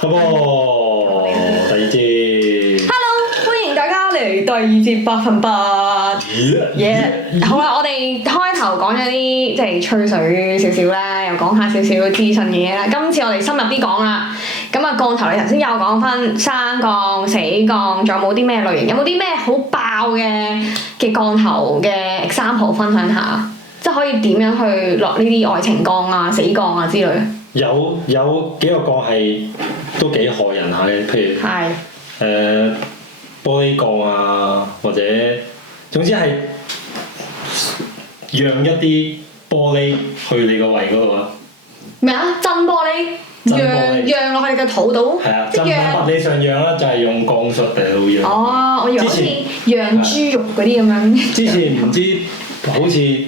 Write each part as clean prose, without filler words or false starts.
好噃，第二節。Hello，歡迎大家嚟第二節100%。好啦，我哋開頭講咗啲即係吹水少少啦，又講下少少資訊嘅嘢啦。今次我哋深入啲講啦。咁啊，降頭你頭先有講分生降、死降，仲有冇啲咩類型？有冇啲咩好爆嘅降頭嘅 example 分享下？即係可以點樣去落呢啲愛情降啊、死降啊之類？有幾個降係都幾害人下嘅，譬如玻璃降啊，或者總之係讓一啲玻璃去你個胃嗰度啊。咩啊？真玻璃？讓落去你嘅肚度？係啊，真物理上讓啦，就係用降術嚟到讓。哦，我以為好似讓豬肉嗰啲咁樣。之前唔知好似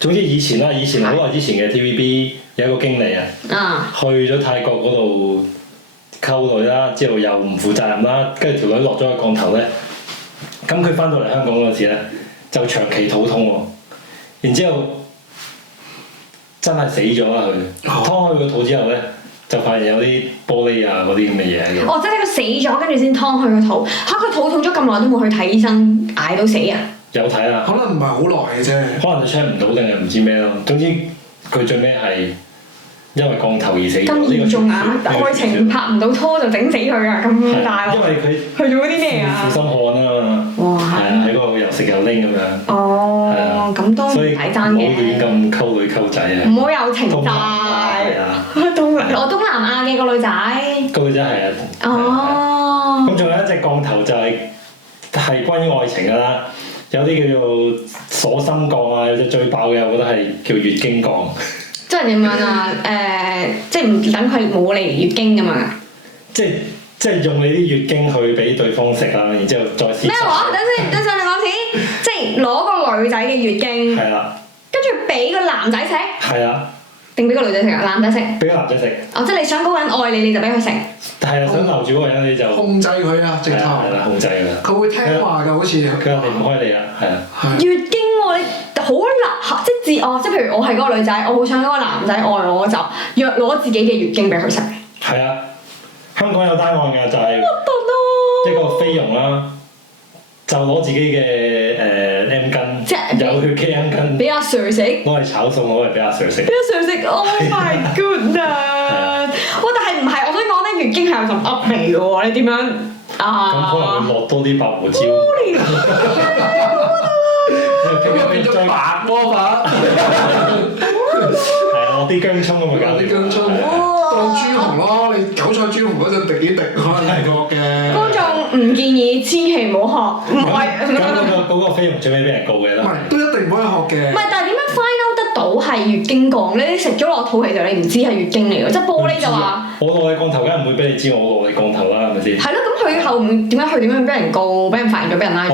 總之以前啦，以前好耐之前嘅 TVB 有一個經理啊，去咗泰國嗰度溝女啦，之後又唔負責任啦，跟住條女落咗個降頭咧，咁佢翻到嚟香港嗰陣時咧，就長期肚痛喎，然之後真係死咗啦佢，劏開個肚之後咧，就發現有啲玻璃啊嗰啲咁嘅嘢喺度。哦，即係佢死咗，跟住先劏開個肚。嚇！佢肚痛咗咁耐都冇去睇醫生，捱到死啊！有睇啊？可能唔係好耐嘅啫。可能就 check 唔到定係唔知咩咯。總之佢最尾係因為降頭而死咗。咁嚴重啊！愛情拍唔到拖就整死佢啊！咁大鑊。因為佢去做嗰啲咩啊？負心漢啊嘛。哇！係啊，喺嗰度又食又拎咁樣。哦，咁都唔抵爭嘅。唔好亂咁溝女溝仔啊！唔好有情債。係啊。我東南亞嘅個女仔。個女仔係啊。哦。咁仲有一隻降頭就係關於愛情㗎啦。有啲叫做鎖心降啊，有隻最爆嘅，我覺得係叫月經降。即係點樣啊？即係唔等佢冇嚟月經咁樣啊？即係用你啲月經去俾對方食啦，然之後再試。咩話？等先，你講先。即係攞個女仔嘅月經。係啦。跟住俾個男仔食。係啊。定俾個女仔食啊？男仔食。俾個男仔食。哦，即係你想嗰個人愛你，你就俾佢食。係啊，想留住嗰個人你就控制佢啊，直頭。係啦，控制佢。佢會聽話㗎，好似。佢話離唔開你啊，係啊。月經喎，你好難即係即係譬如我係嗰個女仔，我好想嗰個男仔愛我，就約攞自己嘅月經俾佢食。係啊，香港有單案㗎，就係一個菲傭啦，就攞自己嘅M 巾，有血嘅 M 巾，俾阿 Sir 食，攞嚟炒餸，攞嚟俾阿 Sir 食。俾阿 Sir 食 ，Oh my goodness！哇，但係唔係？我想講咧，月經係有陣噏味嘅喎，你點樣啊？咁可能會落多啲白胡椒。咁又變咗白魔法。係啊，落啲薑葱咁咪搞啲薑葱，當豬紅咯，你韭菜豬紅嗰陣滴一滴，可能係覺嘅。觀眾唔建議，千祈唔好學，唔係。咁嗰個菲傭最尾俾人告嘅啦。唔係，都一定唔可以學嘅。唔係，但係點樣 find out 得到係月經降咧？你食咗落肚，其實你唔知係月經嚟嘅，即係玻璃就話。我落你降頭，梗係唔會俾你知我落你降頭啦，係咪先？係咯，咁佢後面點樣俾人告？俾人發現咗，俾人拉咗。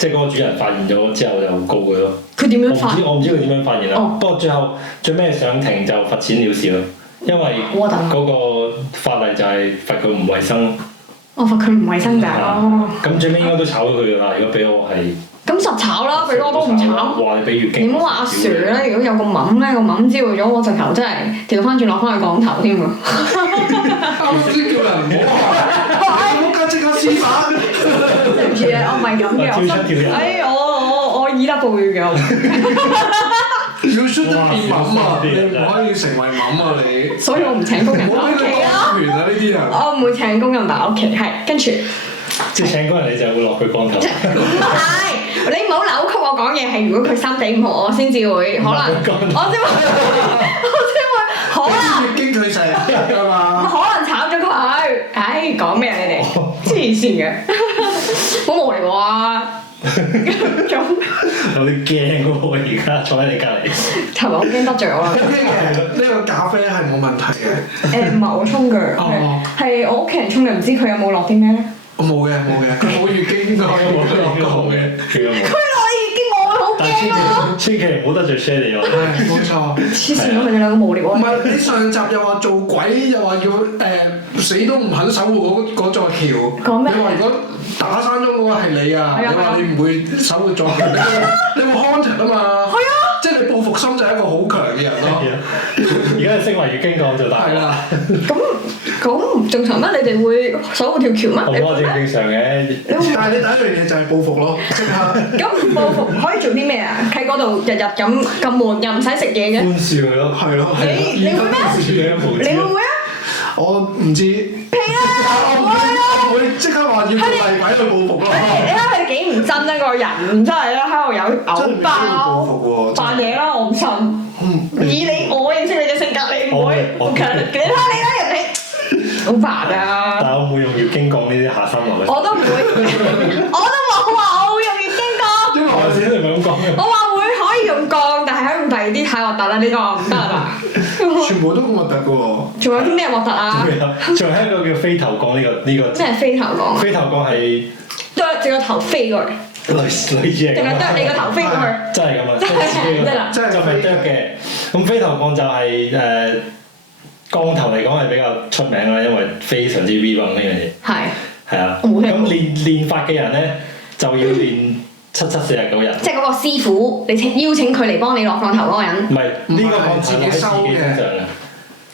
即係嗰個主人發現咗之後就告佢咯。佢點樣發？我唔知佢點樣發現啦。不過最尾上庭就罰錢了事咯，因為嗰個法例就係罰佢唔衞生。我罰佢唔衞生咋？咁最尾應該都炒咗佢㗎啦。如果俾我係。咁實炒啦，俾我都唔炒。話你俾月經。你唔好話阿 Sir 咧，如果有個冧咧，個冧知道咗，我直頭真係調翻轉落翻去降頭添喎。啱先叫人唔好學，唔好跟即刻司法。對唔住啊，我唔係咁嘅，我以德報怨嘅。要出得變冧啊！你唔可以成為冧啊！你。所以我唔請工人打屋企啦。呢啲人。我唔會請工人打屋企，係跟住。即係請工人你就會落佢降頭。唔係，你唔好扭曲我講嘢，係如果佢心地唔好，我先至會可能，我先會可能。月經佢食㗎嘛？可能炒咗佢，唉，講咩啊你哋？黐線嘅，好無聊啊！有啲驚喎，我而家坐喺你隔離。係咪我驚得罪我啦？ OK 嘅，呢個咖啡係冇問題嘅。唔係我沖嘅，係我屋企人沖嘅，唔知佢有冇落啲咩咧？我冇嘅，佢冇月經應該冇落過嘅。佢落月經我會好驚咯。千祈唔好得罪 Shelly 喎。係冇錯。黐線咯，佢哋兩個無聊啊！唔係你上集又話做鬼，又話要死都唔肯守護嗰座橋。講咩？你話如果打生咗嗰個係你啊？你話你唔會守護座橋，你會 haunted 啊嘛？係啊！即係係你報復心就係一個好強嘅人咯。而家升為月經降就大啦。咁唔正常咩？你哋會守護條橋咩？我正常嘅。但係你第一樣嘢就係報復咯，即刻。咁報復可以做啲咩啊？喺嗰度日日咁悶，又唔使食嘢嘅。寬恕佢咯。係咯。你會咩？你會唔會啊？我唔知。屁啦！我會即刻話要做厲鬼去報復咯。你睇佢幾唔真啊個人，真係咧喺度有嘔包扮嘢啦！我唔信。以我認識你嘅性格，你唔會好強烈。你睇人哋好煩啊！但係我唔會用月經降呢啲下三流嘅。我都唔會，我都冇話我會用月經降。因為我先係咪咁講嘅？我話會可以用降，但係可以用第二啲太核突啦，呢個唔得啦。全部都咁核突嘅喎。仲有啲咩核突啊？仲有一個叫飛頭降呢個。咩係飛頭降？飛頭降係剁隻個頭飛過嚟。類似係咁。定係剁你個頭飛過去？真係咁啊！即係就咪剁嘅。咁飛頭降就係降頭嚟講係比較出名啦，因為非常之 V 棒呢樣嘢。係啊。咁練法嘅人咧就要練7749日。即係嗰個師傅，你邀請佢嚟幫你落降頭嗰個人。唔係呢個降頭係自己收嘅。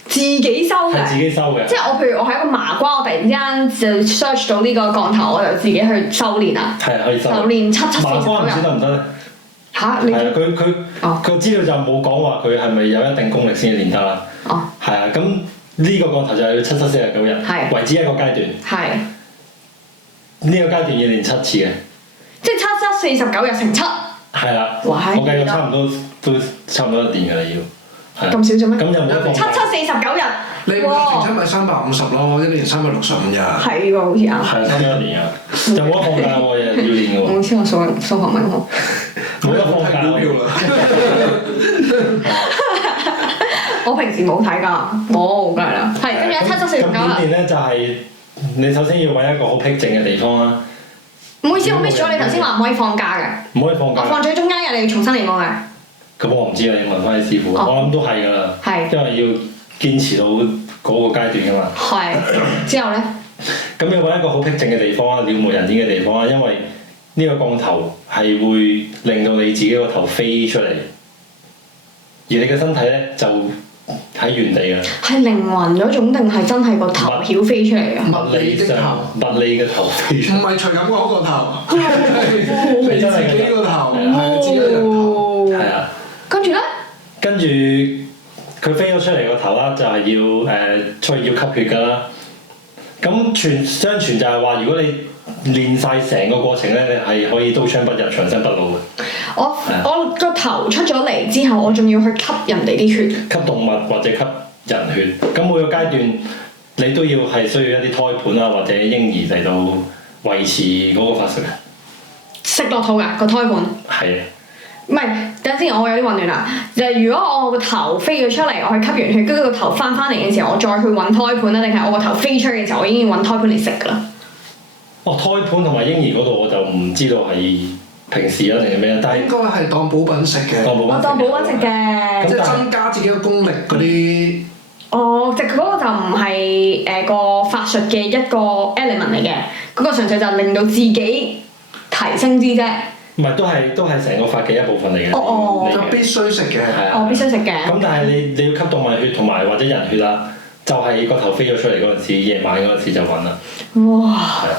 自己收嘅。係自己收嘅。即係我譬如我係一個麻瓜，我突然之間就 search 到呢個降頭，我就自己去修練啊。係可以修。就練7749日。麻瓜唔知得唔得咧？嚇！你係佢資料就冇講話佢係咪有一定功力先至練得啦。哦。係啊，咁呢個降頭就係要7749日，為之一個階段。係。呢個階段要練7次嘅。即係7749日乘7。係啦。哇！我計過差唔多都差唔多一年㗎啦要。咁少咗咩？咁就冇7749日。你乘7咪350咯，一年365日。係喎，好似啱。係啊，差唔多一年啊。就冇得放假喎，日日要練嘅喎。我知我數學問好。冇得放假啦！我平時冇睇㗎，冇梗係啦。係跟住7749日。咁點練咧？就係你首先要揾一個好僻靜嘅地方啦。唔好意思，我 miss 咗你頭先話唔可以放假嘅。唔可以放假。我放咗中間日，你要重新練過嘅。咁我唔知啊，要問翻啲師傅。我諗都係㗎啦。係。因為要堅持到嗰個階段㗎嘛。係。之後咧？咁要揾一個好僻靜嘅地方啦，了無人煙嘅地方啦，因為呢個降頭係會令到你自己個頭飛出嚟，而你嘅身體咧就喺原地㗎。係靈魂嗰種定係真係個頭曉飛出嚟㗎？物理的頭。物理嘅頭飛出嚟。唔係徐錦江個頭。係真係自己個頭，係自己個頭。係啊。跟住咧？跟住佢飛咗出嚟個頭啦，就係要出去要吸血㗎啦。咁相傳就係話，如果你練晒成個過程咧，你係可以刀槍不入、長生不老嘅。我個頭出咗嚟之後，我仲要去吸人哋啲血。吸動物或者吸人血，咁每個階段你都要係需要一啲胎盤啊或者嬰兒嚟到維持嗰個法術嘅。食落肚㗎個胎盤。係。唔係，等陣先，我有啲混亂啦。就係如果我個頭飛咗出嚟，我去吸完血，跟住個頭翻嚟嘅時候，我再去揾胎盤啦，定係我個頭飛出去嘅時候，我已經揾胎盤嚟食㗎啦？哦，胎盤同埋嬰兒嗰度我就唔知道係平時啊定係咩，但係應該係當補品食嘅。我當補品食嘅。即係增加自己嘅功力嗰啲。哦，即係嗰個就唔係個法術嘅一個 element 嚟嘅，嗰個純粹就令到自己提升啲啫。唔係，都係成個法嘅一部分嚟嘅。就必須食嘅。係啊。必須食嘅。咁但係你要吸動物血同埋或者人血啦，就係個頭飛咗出嚟嗰陣時，夜晚嗰陣時就揾啦。哇！係啊。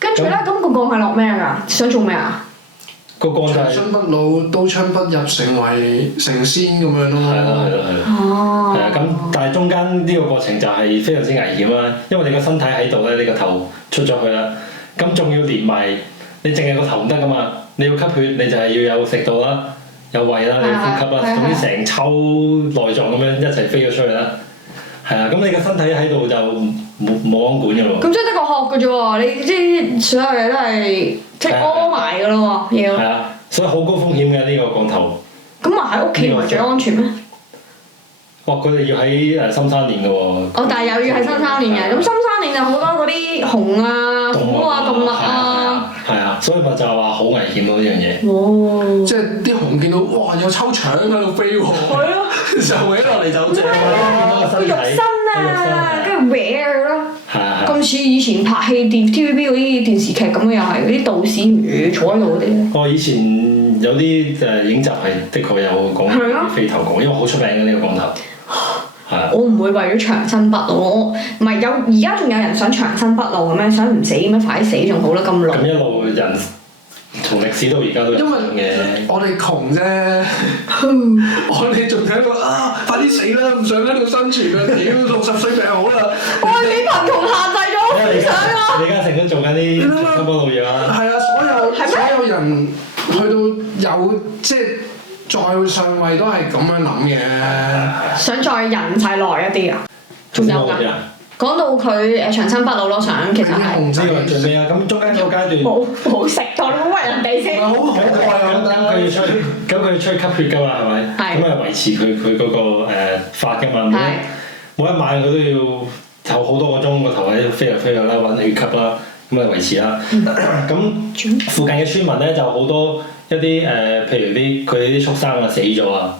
跟住咧，咁個降係落咩㗎？想做咩啊？個降就係長生不老，刀槍不入，成仙咁樣咯。係咯。哦。係啊，咁但係中間呢個過程就係非常之危險啦，因為你個身體喺度咧，你個頭出咗去啦，咁仲要連埋你淨係個頭唔得㗎嘛。你要吸血，你就係要有食道啦，有胃啦，你要呼吸啦，總之成抽內臟咁樣一齊飛咗出去啦。係啊，咁你個身體喺度就冇安管㗎喎。咁即係得個殼㗎啫喎，你即係所有嘢都係即係屙埋㗎咯喎，要。係啊，所以好高風險嘅呢個降頭。咁話喺屋企唔係最安全咩？哇！佢哋要喺深山練㗎喎。哦，但係又要喺深山練嘅，咁深山練就好多嗰啲熊啊、虎啊、動物啊。係啊，所以咪就係話好危險咯呢樣嘢。哦。即係啲熊見到哇有抽腸喺度飛喎。係咯。就搲落嚟就正啦。個肉身啊，跟住搲佢咯。係啊係。咁似以前拍戲 TVB 嗰啲電視劇咁樣，又係嗰啲道士坐喺度嗰啲。我以前有啲影集係的確有講飛頭降，因為好出名嘅呢個降頭。係啊。我唔會為咗長生不老，我唔係有而家仲有人想長生不老嘅咩？想唔死咩？快啲死仲好啦，咁老。咁一路人從歷史到而家都有嘅。我哋窮啫，我哋仲喺度快啲死啦！唔想喺度生存啦！屌，60歲命好啦。我係俾貧窮限制咗，我唔想啊！李嘉誠都做緊啲長生不老嘢啦。係啊，所有人去到有即係再上位都係咁樣諗嘅。想再人世耐一啲啊？仲有㗎？講到佢長生不老咯，想其實係。唔知喎，最尾啊！咁中間個階段冇食到，你冇屈人哋先。好可愛啊！咁佢要出去吸血㗎嘛，係咪？咁啊維持佢嗰個法㗎嘛。每一晚佢都要唞好多個鐘，個頭喺度飛嚟飛去啦，揾血吸啦，咁啊維持啦。咁附近嘅村民咧就好多一啲譬如佢哋啲畜生啊死咗啊，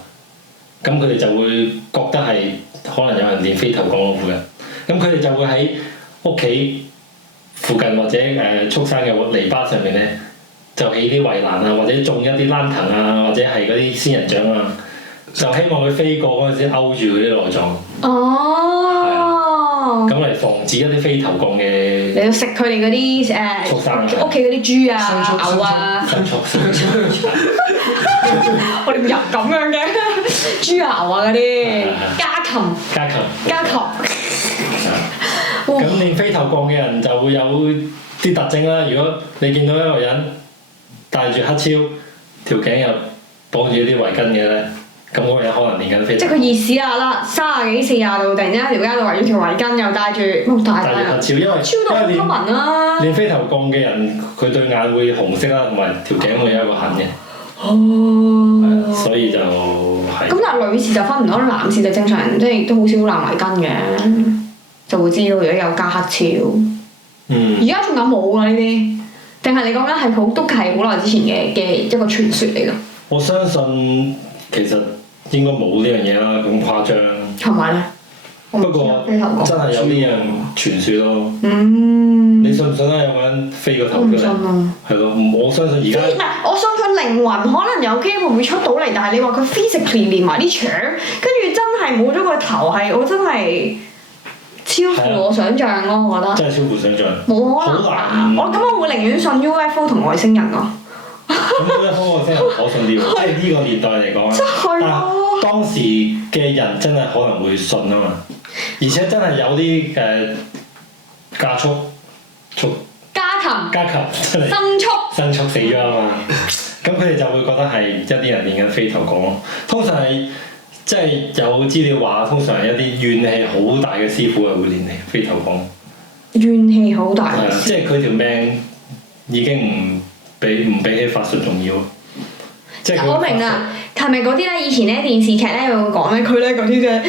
咁佢哋就會覺得係可能有人練飛頭降落附近。咁佢哋就會喺屋企附近或者畜生嘅籬笆上面咧，就起啲圍欄啊，或者種一啲蘭藤啊，或者係嗰啲仙人掌啊，就希望佢飛過嗰陣時勾住佢啲內臟。哦。咁嚟防止一啲飛頭降嘅。你要食佢哋嗰啲畜生屋企嗰啲豬啊、牛啊。牲畜。我哋入咁樣嘅豬啊、牛啊嗰啲家禽。咁練飛頭降嘅人就會有啲特徵啦。如果你見到一個人戴住黑超，條頸又綁住啲圍巾嘅咧，咁嗰個人可能練緊飛頭降。即係佢熱屎啊啦，30幾40度，突然之間條街度圍住條圍巾，又戴住黑超，因為超到好多紋啦。練飛頭降嘅人，佢對眼會紅色啦，同埋條頸會有一個痕嘅。哦。所以就係。咁但係女士就分唔到，男士就正常人，即係都好少藍圍巾嘅。就會知道如果有加黑超。而家仲有冇㗎呢啲？定係你講緊係都係好耐之前嘅一個傳說嚟㗎？我相信其實應該冇呢樣嘢啦，咁誇張。係咪咧？不過真係有啲人傳說咯。你信唔信啊？有個人飛個頭出嚟？唔信啊！係咯，我相信而家。唔係，我相信靈魂可能有機會出到嚟，但係你話佢 physically 連埋啲腸，跟住真係冇咗個頭，我真係。超乎我想象咯，我覺得。真係超乎想象。冇可能啊！我會寧願信 UFO 同外星人咯。咁 UFO 外星人可信啲喎，即係呢個年代嚟講。真係啊！當時嘅人真係可能會信啊嘛，而且真係有啲家禽真係牲畜死咗啊嘛，咁佢哋就會覺得係一啲人練緊飛頭降咯，通常係。即係有資料話，通常係一啲怨氣好大嘅師傅係會練飛頭降。怨氣好大。係啊，即係佢條命已經唔比起法術重要。即係我明啦，係咪嗰啲咧？以前咧電視劇咧會講咧，佢咧嗰啲嘅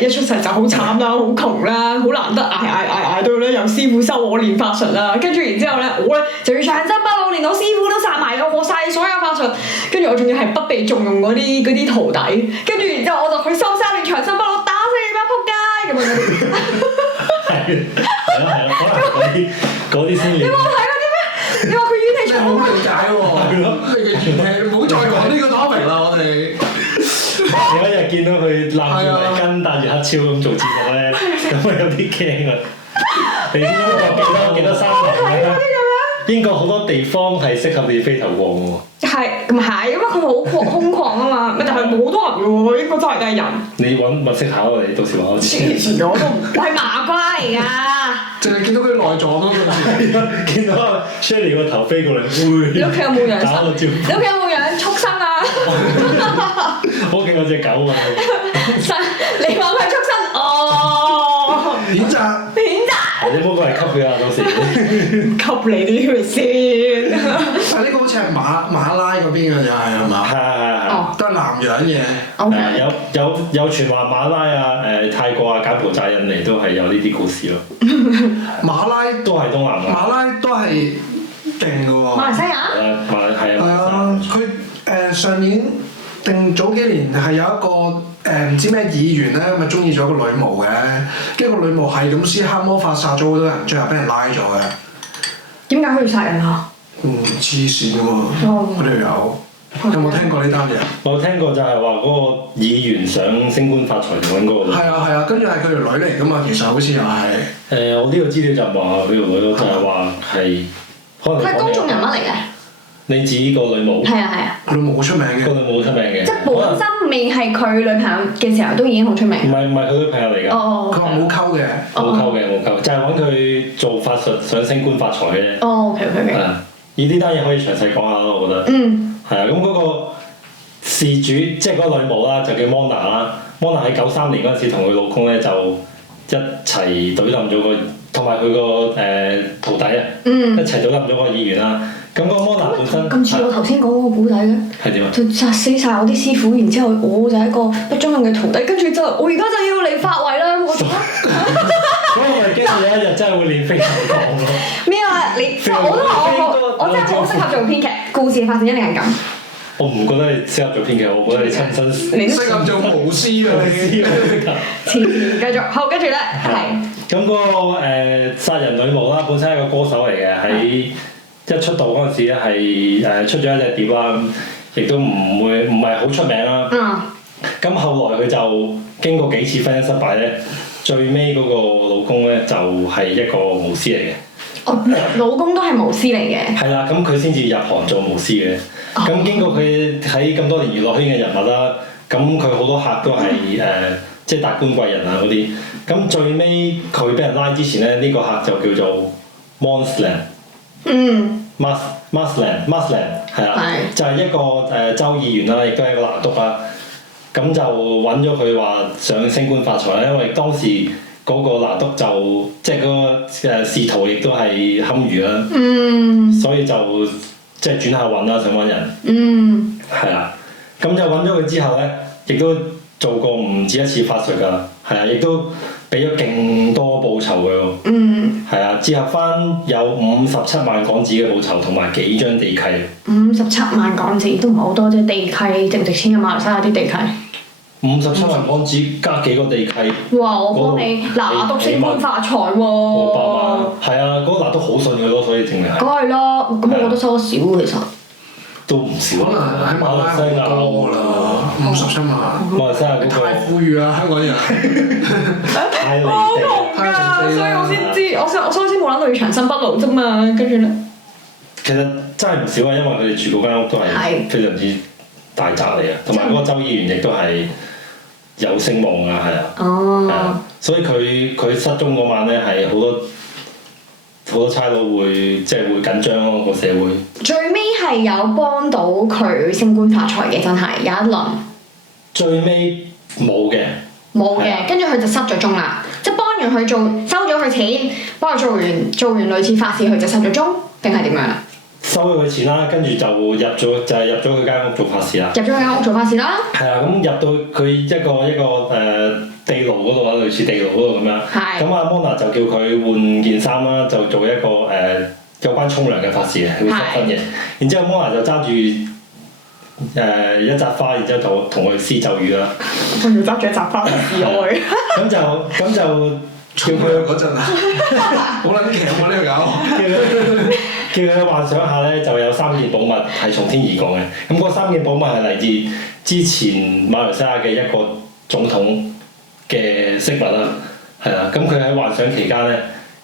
一出世就好慘啦，好窮啦，好難得捱到咧，由師傅收我練法術啦，跟住然之後咧，我咧就要長生不老，練到師傅都殺埋我，學晒所有法術，跟住我仲要係不被重用嗰啲徒弟，跟住然之後我就去收山練長生不老，打死你班仆街咁樣。係咯，可能嗰啲先練。你冇睇嗰啲咩？你話佢怨氣重。好理解喎。你嘅怨氣，唔好再講呢個 topic 啦，我哋。有一日見到佢攬住圍巾戴住黑超咁做節目咧，咁啊有啲驚啊！你知英國幾多山林咧？英國好多地方係適合練飛頭降喎。係唔係？因為佢好空曠啊嘛，咪就係冇多人嘅喎，應該真係人。你揾物色下我哋，到時話我知。我都唔係麻瓜嚟㗎。淨係見到佢內臟咯，見到阿 Shelly 個頭飛過嚟，你屋企有冇養打個招呼？你屋企有冇養畜生啊？我屋企有隻狗啊！你話佢係畜生哦？譴責！你唔好過嚟吸佢啊！到時吸你啲血先。但係呢個好似係馬拉嗰邊嘅就係嘛？係。都係南洋嘅。有傳話馬拉啊、泰國啊、柬埔寨、印尼都係有呢啲故事咯。馬拉都係東南亞。馬拉都係勁嘅喎。馬來西亞。係啊，佢上年定早幾年係有一個唔知咩議員咧，咪中意咗個女巫嘅，跟住個女巫係咁施黑魔法殺咗好多人，最後俾人拉咗嘅。點解佢要殺人啊？黐線㗎嘛！嗰條友有冇聽過呢單嘢？我聽過就係話嗰個議員想升官發財揾嗰個。係啊，跟住係佢條女嚟㗎嘛，其實好似又係。我呢個資料就話佢條女咯，就係話係可能。佢係公眾人物嚟嘅。你指個女巫？係啊。個女巫好出名嘅。個女巫好出名嘅。即係本身未係佢女朋友嘅時候，都已經好出名。唔係佢女朋友嚟㗎。佢話冇溝嘅。冇溝，就係揾佢做法術想升官發財嘅。OK。係啊，而呢單嘢可以詳細講下咯，我覺得。係啊，咁嗰個事主即係嗰個女巫啦，就叫 Mona 啦。Mona 喺93年嗰陣時同佢老公咧就一齊懟冧咗個，同埋佢個徒弟啊，一齊懟冧咗個議員啦。咁嗰個 Mona 本身咁似我頭先講嗰個古仔嘅，係點啊？就殺死晒我啲師傅，然之後我就係一個不忠任嘅徒弟，跟住就我而家就要嚟發圍啦！我咪驚有一日真係會練飛行講咯。咩啊？你我都話我真係好適合做編劇，故事嘅發展一定係咁。我唔覺得你適合做編劇，我覺得你親身。你適合做巫師啊！繼續，好，跟住咧係。咁嗰個殺人女巫啦，本身係個歌手嚟嘅，喺一出道嗰陣時咧係出咗一隻碟啦，亦都唔係好出名啦。咁後來佢就經過幾次婚姻失敗咧，最尾嗰個老公咧就係一個巫師嚟嘅。老公都係巫師嚟嘅。係啦，咁佢先至入行做巫師嘅。咁經過佢喺咁多年娛樂圈嘅人物啦，咁佢好多客都係即係達官貴人啊嗰啲。咁最尾佢俾人拉之前咧，呢個客就叫做 Maslan。Maslan 係啊，就係一個州議員啦，亦都係一個拿督啦。咁就揾咗佢話想升官發財啦，因為當時嗰個拿督就即係嗰個仕途亦都係堪虞啦，所以就即係轉下運啦，想揾人。係啦，咁就揾咗佢之後咧，亦都做過唔止一次法術㗎，係啊，亦都俾咗勁多報酬佢喎。係啊，折合翻有57萬港紙嘅報酬同埋幾張地契。57萬港紙都唔係好多啫，地契值唔值錢啊？馬來西亞啲地契。57萬港紙加幾個地契。哇！我幫你拿督升官發財喎。過百萬。係啊，嗰個拿督好信佢咯，所以證明係。梗係啦，咁我覺得收得少其實。都唔少。可能喺馬來西亞好多㗎啦，57萬。馬來西亞嗰個太富裕啦，香港人。太離地。所以我先知，我所以先冇諗到要長生不老啫嘛，跟住咧。其實真係唔少啊，因為佢哋住嗰間屋都係非常之大宅嚟啊，同埋嗰個州議員亦都係有聲望啊，係啊。哦。所以佢失蹤嗰晚咧係好多差佬會即係會緊張咯，個社會。最尾係有幫到佢升官發財嘅，真係有一輪。最尾冇嘅。冇嘅，跟住佢就失咗蹤啦，即係幫完佢收咗佢錢，幫佢做完類似法事，佢就失咗蹤，定係點樣啊？收咗佢錢啦，跟住就入咗佢間屋做法事啦。入咗佢間屋做法事啦。係啊，咁入到佢一個地牢嗰度啊，類似地牢嗰度咁樣。係。咁阿 Mona 就叫佢換件衫啦，就做一個有關沖涼嘅法事嘅，會濕身嘅。然之後 Mona 就揸住一扎花，然之後就同佢施咒語啦。仲要揸住一扎花嚟施愛。咁就叫佢嗰陣啊，好撚強喎呢個狗。叫佢幻想下咧，就有3件寶物係從天而降嘅。咁嗰3件寶物係嚟自之前馬來西亞嘅一個總統嘅飾物啦，係啦。咁佢喺幻想期間咧，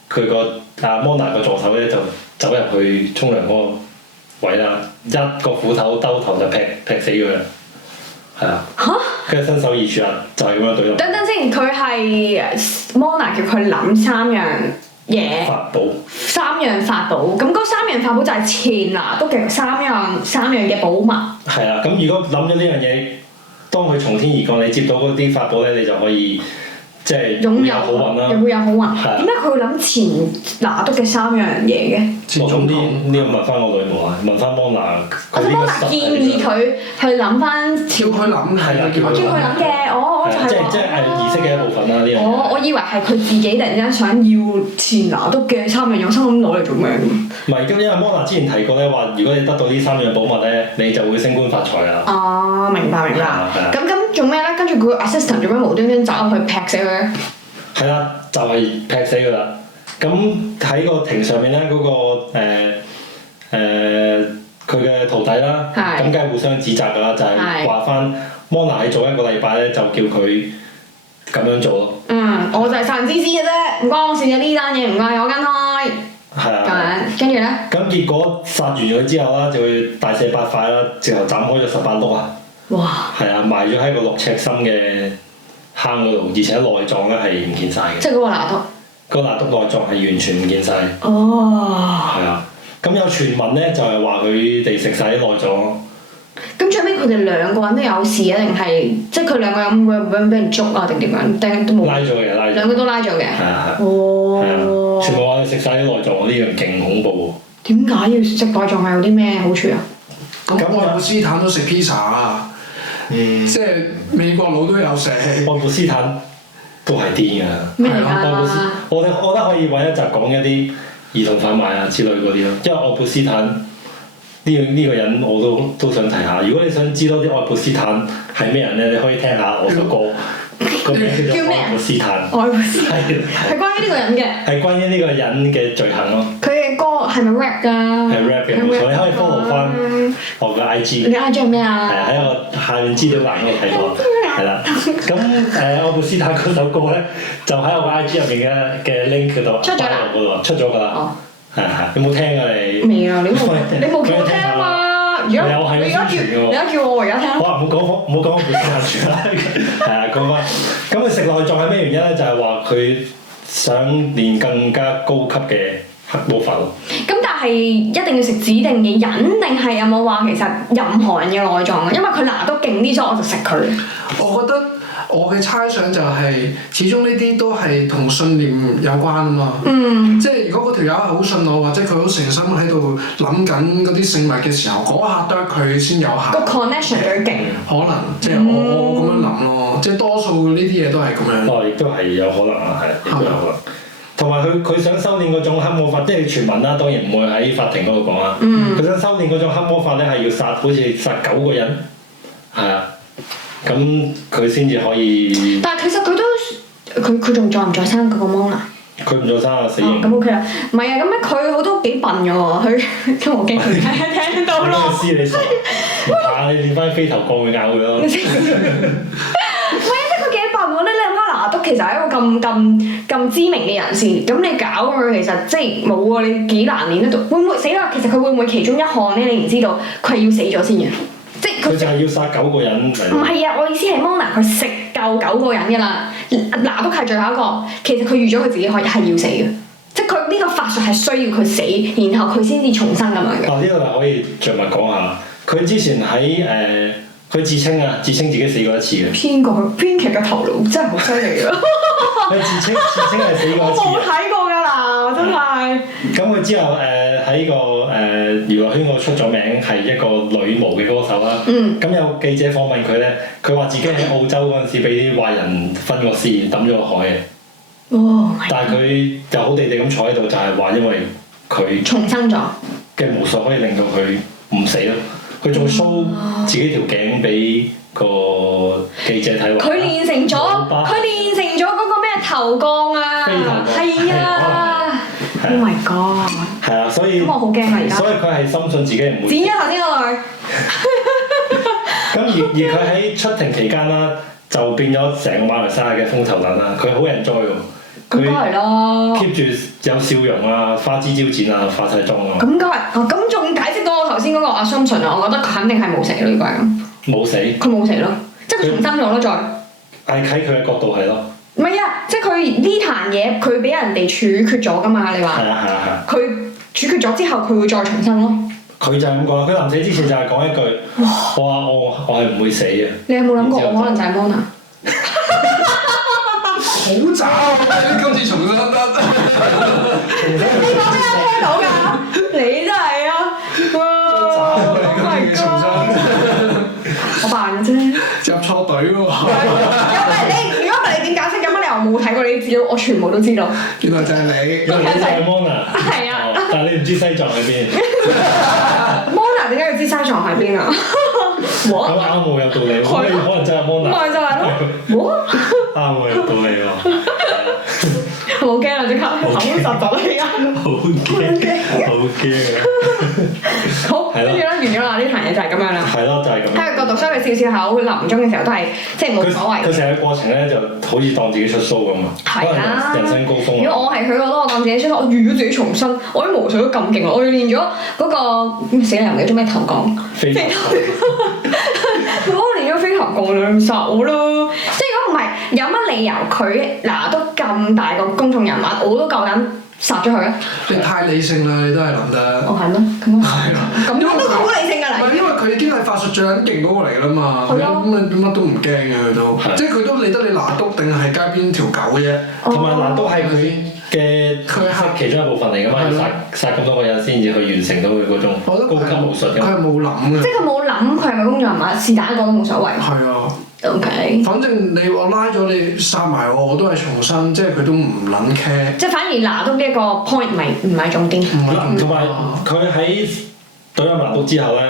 佢個阿 Mona 個助手咧就走入去沖涼嗰個位啦，一個斧頭兜頭就劈死佢啦，係啊。嚇！跟住身首異處啊，就係咁樣對落。等先，佢係 Mona 叫佢諗3樣嘢。法寶。3樣法寶，咁嗰3樣法寶就係前拿督嘅3樣嘅寶物。係啊，咁如果諗咗呢樣嘢，當佢從天而降，你接到嗰啲法寶咧，你就可以即係擁有好運啦。又會有好運。點解佢會諗前拿督嘅3樣嘢嘅？前總統呢個問翻我女巫啊，問翻 Mona。我想 Mona 建議佢去諗翻。叫佢諗係啊，我叫佢諗嘅，我就係話。即係儀式嘅一部分啦，呢樣。我以為係佢自己突然間想要前拿督嘅3樣，我心諗攞嚟做咩？唔係，咁因為 Mona 之前提過咧，話如果你得到呢3樣寶物咧，你就會升官發財啊。哦，明白。咁做咩咧？跟住佢個 assistant 做咩無端端走入去劈死佢咧？係啦，就係劈死佢啦。咁喺個庭上面咧，嗰個佢嘅徒弟啦，咁梗係互相指責㗎啦，就係話翻 Mona 喺早一個禮拜咧就叫佢咁樣做咯。我就係殺人之師嘅啫，唔關我事嘅呢單嘢，唔關我跟開。係啊。跟住咧？咁結果殺完佢之後啦，就會大卸八塊啦，直頭斬開咗18碌啊！哇！係啊，埋咗喺個6尺深嘅坑嗰度，而且內臟咧係唔見晒嘅。即係嗰個拿督。個拿督內臟係完全唔見晒。哦。係啊，咁有傳聞咧就係話佢哋食晒啲內臟咯。咁最尾佢哋兩個人都有事啊？定係即係佢兩個有冇俾人捉啊？定點樣？定都冇。拉咗嘅，拉咗。兩個都拉咗嘅。係啊係。哦。係啊，全部話佢食晒啲內臟，呢樣勁恐怖喎。點解要食內臟係有啲咩好處啊？咁愛普斯坦都食 pizza 啊！即係美國佬都有食。愛普斯坦都係癲㗎。咩嚟㗎？我覺得可以揾一集講一啲兒童販賣啊之類嗰啲咯，因為愛普斯坦呢個人我都想提下。如果你想知多啲愛普斯坦係咩人咧，你可以聽下我首歌，個名叫做《愛普斯坦》。愛普斯坦係關於呢個人嘅。係關於呢個人嘅罪行咯。佢嘅歌係咪 rap 㗎？係 rap 嘅，冇錯，你可以 follow 翻我嘅 IG。你 IG 係咩啊？係喺我下面資料欄嗰度睇過，係啦。咁愛普斯坦嗰首歌咧，就喺我嘅 IG 入邊嘅 link 嗰度，出咗啦，出咗㗎啦。係有冇聽啊你？未啊！你冇叫我聽啊嘛！你而家叫我而家聽。好啊！唔好講愛普斯坦住啦。係啊，講翻。咁佢食內臟係咩原因咧？就係話佢想練更加高級嘅黑魔法咯。咁但係一定要食指定嘅人，定係有冇話其實任何人嘅內臟啊？因為佢拿督勁啲，所以我就食佢。我覺得我嘅猜想就係，始終呢啲都係同信念有關啊嘛。即係如果嗰條友係好信我，或者佢好誠心喺度諗緊嗰啲聖物嘅時候，嗰下得佢先有效。個 connection 最勁。可能即係我咁樣諗咯，即係多數呢啲嘢都係咁樣。哦，亦都係有可能啊，係，亦都有可能。同埋佢想修煉嗰種黑魔法，即係傳聞啦，當然唔會喺法庭嗰度講啦。佢想修煉嗰種黑魔法咧，係要好似殺9個人，係啊，咁佢先至可以。但係其實佢仲再唔再生嗰個 Mona？佢唔再生啊，死刑。咁 OK 啦，唔係啊，咁咧佢都幾笨嘅喎，佢都冇驚佢聽到咯。我知你傻，唔怕你練翻飛頭降去咬佢咯。你諗下拿督其實係一個咁知名嘅人士，咁你搞佢其實即係冇喎，你幾難練得到？會唔會死啦？其實佢會唔會其中一項咧？你唔知道，佢係要死咗先嘅，即係佢就係要殺9個人嚟。唔係啊，我意思係 Mona 佢食夠9個人㗎啦，拿督係最後一個，其實佢預咗佢自己係要死嘅，即係佢呢個法術係需要佢死，然後佢先至重生咁樣嘅。呢個就可以著墨講下，佢之前喺佢自稱自稱自己死過一次嘅。編劇嘅頭腦真係好犀利啊！佢自稱係死過一次。我冇睇過㗎啦，真係。咁佢之後喺個娛樂圈度出咗名，係一個女巫嘅歌手啦。咁有記者訪問佢咧，佢話自己喺澳洲嗰陣時俾啲壞人分過屍抌咗個海嘅。但係佢就好地地咁坐喺度，就係話因為佢重生咗嘅巫術可以令到佢唔死咯。佢仲 show 自己條頸俾個記者睇話。佢練成咗嗰個咩頭降啊！係啊 ！Oh my god！係啊，所以咁我好驚啊而家。所以佢係深信自己唔會。剪咗頭先嗰句。咁而佢喺出庭期間啦，就變咗成個馬來西亞嘅風頭躉啦。佢好 enjoy 喎。咁梗係啦。keep 住有笑容啊，花枝招展啊，化晒妝啊。咁梗係，咁仲解釋到我頭先嗰個 assumption 啊，我覺得佢肯定係冇死呢個人。冇死。佢冇死咯，即係佢重生咗咯，再。係喺佢嘅角度係咯。唔係啊，即係佢呢壇嘢，佢俾人哋處決咗㗎嘛？你話？係啊。佢處決咗之後，佢會再重生咯。佢就係咁講，佢臨死之前就係講一句：我話我係唔會死嘅。你有冇諗過我可能就係 Mona？好渣啊！今次重生得。你講咩啊？聽到㗎？你真係啊！哇！我扮嘅啫。入錯隊喎。如果唔係你點解釋？有乜理由冇睇過你啲資料？我全部都知道。原來就係你。原來你就係 Mona。係啊。但係你唔知西藏喺邊。Mona 點解要知西藏喺邊啊？咁啱喎，有道理喎，可能真係 Mona。咪就係咯，啱喎，有道理喎。好驚啊！即刻口實到而家。好驚，好驚啊！好，跟住咧完咗啦，呢壇嘢就係咁樣啦。係咯，就係咁。喺個角度，所以佢笑笑口，臨終嘅時候都係即係冇所謂。佢成個過程咧就好似當自己出 show 咁啊，可能人生高峰。如果我係佢，我當自己出 show，我預咗自己重生，我啲毛水都咁勁啦，我要練咗嗰個死人唔記得咗咩頭降。飛頭。我練咗飛頭降兩殺我咯，即係如果唔係，有乜理由佢嗱都咁大個公眾人物，我都夠膽殺咗佢啊！你太理性啦，你都係諗得。哦，係咩？咁啊，係啦。咁都好理性㗎啦。唔係因為佢已經係法術最撚勁嗰個嚟㗎啦嘛，咁你乜都唔驚嘅佢都，即係佢都理得你拿督定係街邊條狗啫。同埋拿督係佢嘅其中一部分嚟㗎嘛，殺咁多個人先至去完成到佢嗰種高級武術㗎。佢係冇諗嘅。即係佢冇諗佢係咪公眾人物，是但一個都冇所謂。係啊。OK。反正我拉咗你殺埋我都係重生，即係佢都唔撚 care。即係反而拿督呢一個 point 唔係重點。同埋佢喺懟咗拿督之後咧，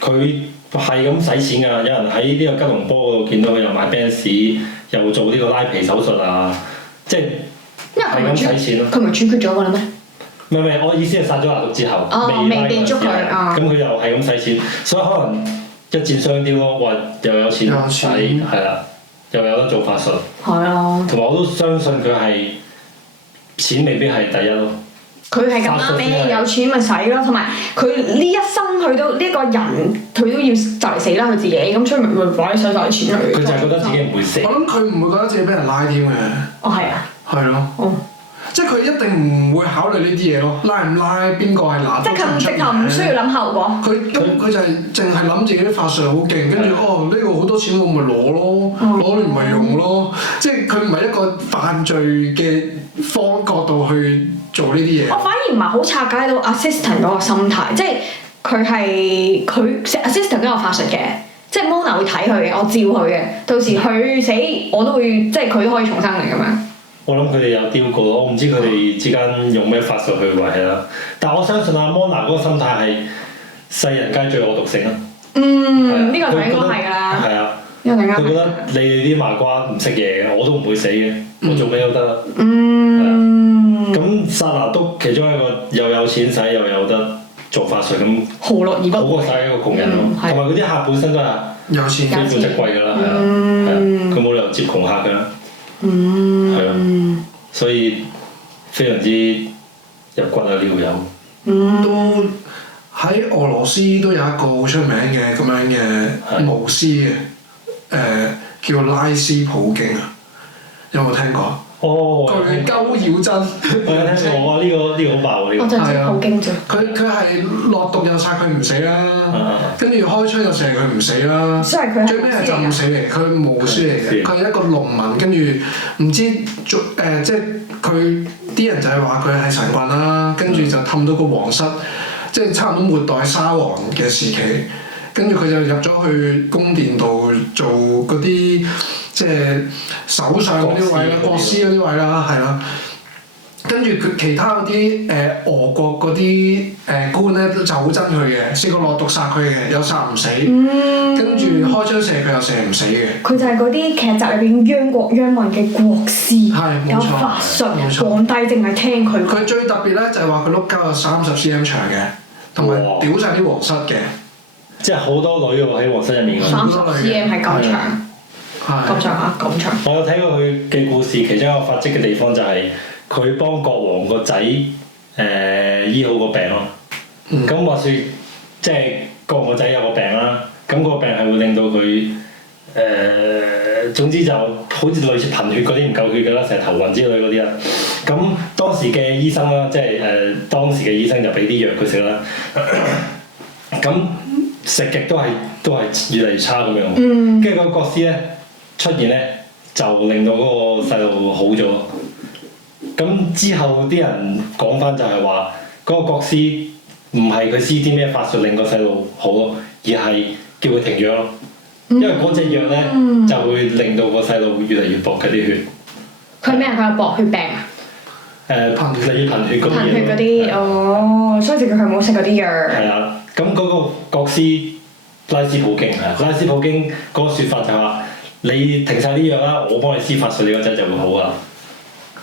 佢係咁使錢㗎。有人喺呢個吉隆坡嗰度見到佢又買 Benz，又做呢個拉皮手術啊，即係係咁使錢咯。佢唔係處決咗㗎啦咩？唔係，我意思係殺咗拿督之後，未被捉佢咁佢又係咁使錢，所以可能一箭雙雕咯。話又有錢使，係啦，又有得做法術。係啊。同埋我都相信佢係錢未必係第一咯。佢係咁啱咩？有錢咪使咯，同埋佢呢一生佢都呢個人佢都要就嚟死啦佢自己，咁所以咪擺晒啲錢去。佢就係覺得自己唔會死。我諗佢唔會覺得自己俾人拉添嘅。哦，係啊。係咯。哦。即係佢一定唔會考慮呢啲嘢咯，拉唔拉邊個係拿督出唔出名。直頭唔需要諗後果。佢就係淨係諗自己啲法術好勁，跟住呢個好多錢我咪攞咯，攞完咪用咯。即係佢唔係一個犯罪嘅角度去做呢啲嘢。我反而唔係好拆解到 assistant 嗰個心態，即係佢 assistant 都有法術嘅，即係 Mona 會睇佢嘅，我照佢嘅，到時佢死我都會，即係佢都可以重生嚟咁樣。我諗佢哋有雕過咯，我唔知佢哋之間用咩法術去維係啦。但係我相信阿 Mona 嗰個心態係世人皆醉我獨醒啊。呢個就應該係㗎啦。係啊。佢覺得你哋啲麻瓜唔識嘢嘅，我都唔會死嘅，我做咩都得啦。咁殺拿督其中一個又有錢使又有得做法術咁，好過晒一個窮人咯。同埋嗰啲客本身都係有錢非富則貴㗎啦，係啊，佢冇理由接窮客㗎。係啊，所以非常之入骨啊！呢條友都喺俄羅斯都有一個好出名嘅咁樣嘅巫師嘅，叫拉斯普京啊，有冇聽過？哦，巨鳩妖真，我有聽過啊！呢個好爆喎，呢個。我就知普京啫。佢係落毒又殺佢唔死啦，跟住開槍又射佢唔死啦，最尾係浸死嚟，佢巫師嚟嘅，佢係一個農民，跟住唔知即係佢啲人就係話佢係神棍啦，跟住就氹到個皇室，即係差唔多末代沙皇嘅時期，跟住佢就入咗去宮殿度做嗰啲即係首相嗰啲位啦，國師嗰啲位啦，係啦。跟住佢其他嗰啲俄國嗰啲官咧就好憎佢嘅，試過落毒殺佢嘅，又殺唔死。跟住開槍射佢又射唔死嘅。佢就係嗰啲劇集裏邊殃國殃民嘅國師，有法術，皇帝淨係聽佢。佢最特別咧就係話佢碌膠有30 cm 長嘅，同埋屌晒啲皇室嘅。即係好多女喎喺皇室入面。30 cm 係咁長。咁長嚇，咁長。我有睇過佢嘅故事，其中一個發跡嘅地方就係佢幫國王個仔醫好個病咯。咁話説，即係國王個仔有個病啦，咁個病係會令到佢總之就好似類似貧血嗰啲唔夠血㗎啦，成日頭暈之類嗰啲啦。咁當時嘅醫生啦，即係當時嘅醫生就俾啲藥佢食啦。咁食極都係越嚟越差咁樣。跟住個國師咧出現咧，就令到嗰個細路好咗。咁之後啲人講翻就係話，嗰個國師唔係佢施啲咩法術令個細路好咯，而係叫佢停藥咯。因為嗰隻藥咧就會令到個細路越嚟越薄嘅啲血。佢咩啊？佢有薄血病啊？你貧血嗰啲嘢。貧血嗰啲哦，所以就叫佢唔好食嗰啲藥。係啊，咁嗰個國師拉斯普京係拉斯普京嗰個説法就話：你停晒啲藥啦，我幫你施法術，你個仔就會好噶啦。